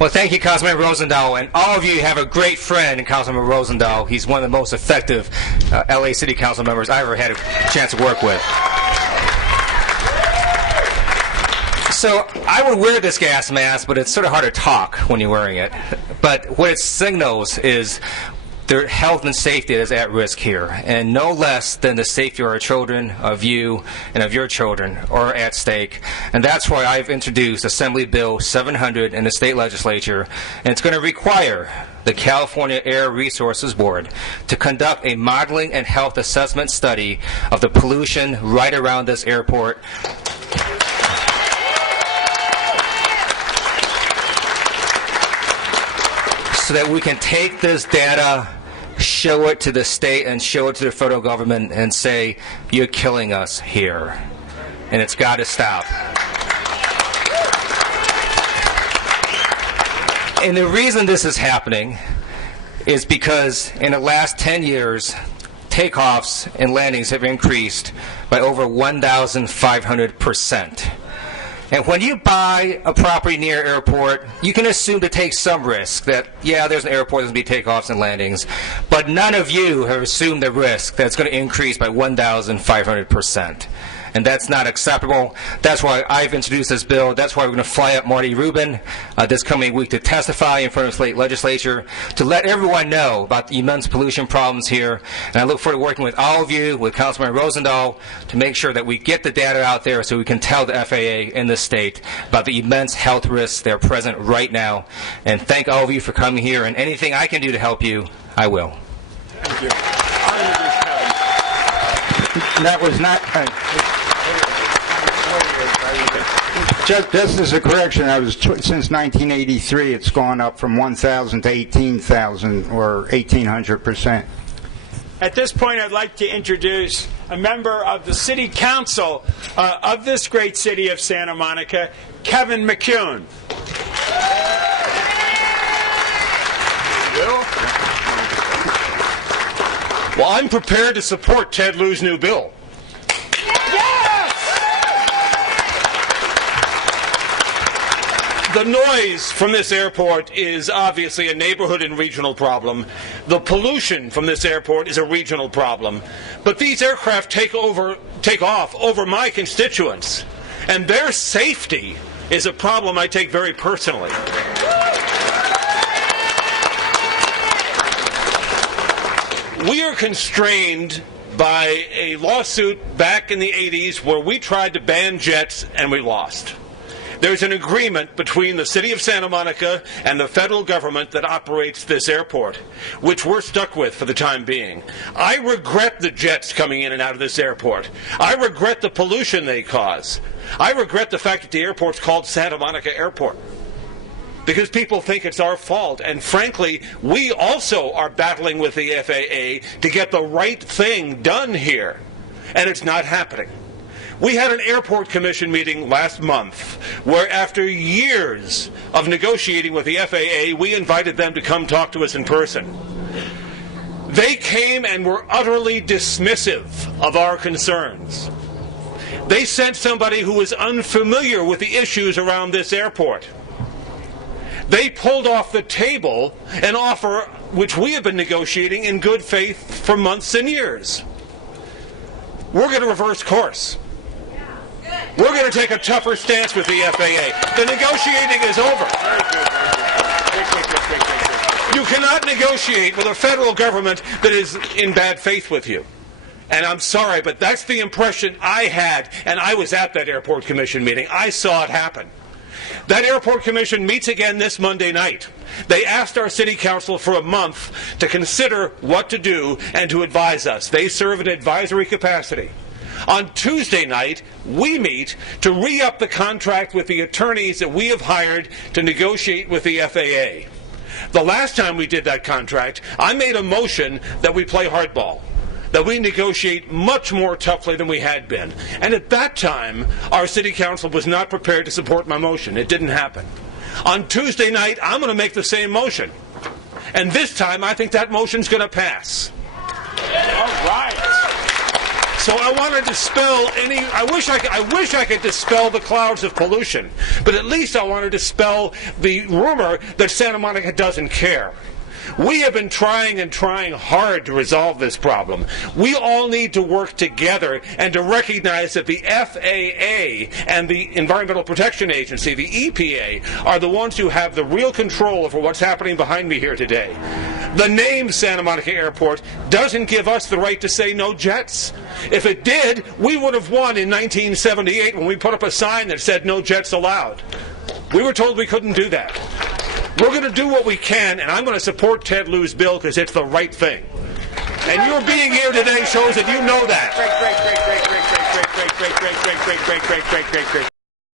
Well, thank you, Councilman Rosendahl, and all of you have a great friend in Councilman Rosendahl. He's one of the most effective LA City Council members I ever had a chance to work with. So I would wear this gas mask, but it's sort of hard to talk when you're wearing it. But what it signals is their health and safety is at risk here, and no less than the safety of our children, of you, and of your children are at stake. And that's why I've introduced Assembly Bill 700 in the state legislature, and it's going to require the California Air Resources Board to conduct a modeling and health assessment study of the pollution right around this airport. So that we can take this data, show it to the state and show it to the federal government and say, you're killing us here. And it's got to stop. And the reason this is happening is because in the last 10 years, takeoffs and landings have increased by over 1,500%. And when you buy a property near an airport, you can assume to take some risk that, yeah, there's an airport, there's going to be takeoffs and landings. But none of you have assumed the risk that it's going to increase by 1,500%. And that's not acceptable. That's why I've introduced this bill. That's why we're going to fly up Marty Rubin this coming week to testify in front of the state legislature to let everyone know about the immense pollution problems here. And I look forward to working with all of you, with Councilman Rosendahl, to make sure that we get the data out there so we can tell the FAA in the state about the immense health risks that are present right now. And thank all of you for coming here. And anything I can do to help you, I will. Thank you. That was not... Just as a correction, since 1983, it's gone up from 1,000 to 18,000, or 1,800%. At this point, I'd like to introduce a member of the City Council of this great city of Santa Monica, Kevin McKeown. Well, I'm prepared to support Ted Lieu's new bill. The noise from this airport is obviously a neighborhood and regional problem. The pollution from this airport is a regional problem. But these aircraft take off over my constituents, and their safety is a problem I take very personally. We are constrained by a lawsuit back in the 80s where we tried to ban jets and we lost. There's an agreement between the City of Santa Monica and the federal government that operates this airport, which we're stuck with for the time being. I regret the jets coming in and out of this airport. I regret the pollution they cause. I regret the fact that the airport's called Santa Monica Airport, because people think it's our fault. And frankly, we also are battling with the FAA to get the right thing done here, and it's not happening. We had an airport commission meeting last month where, after years of negotiating with the FAA, we invited them to come talk to us in person. They came and were utterly dismissive of our concerns. They sent somebody who was unfamiliar with the issues around this airport. They pulled off the table an offer which we have been negotiating in good faith for months and years. We're going to reverse course. We're going to take a tougher stance with the FAA. The negotiating is over. You cannot negotiate with a federal government that is in bad faith with you. And I'm sorry, but that's the impression I had, and I was at that airport commission meeting. I saw it happen. That airport commission meets again this Monday night. They asked our city council for a month to consider what to do and to advise us. They serve in advisory capacity. On Tuesday night, we meet to re-up the contract with the attorneys that we have hired to negotiate with the FAA. The last time we did that contract, I made a motion that we play hardball, that we negotiate much more toughly than we had been. And at that time, our city council was not prepared to support my motion. It didn't happen. On Tuesday night, I'm going to make the same motion. And this time, I think that motion's going to pass. All right. So I want to dispel any. I wish I could dispel the clouds of pollution, but at least I want to dispel the rumor that Santa Monica doesn't care. We have been trying and trying hard to resolve this problem. We all need to work together and to recognize that the FAA and the Environmental Protection Agency, the EPA, are the ones who have the real control over what's happening behind me here today. The name Santa Monica Airport doesn't give us the right to say no jets. If it did, we would have won in 1978 when we put up a sign that said no jets allowed. We were told we couldn't do that. We're going to do what we can, and I'm going to support Ted Lieu's bill because it's the right thing. And your being here today shows that you know that. Great.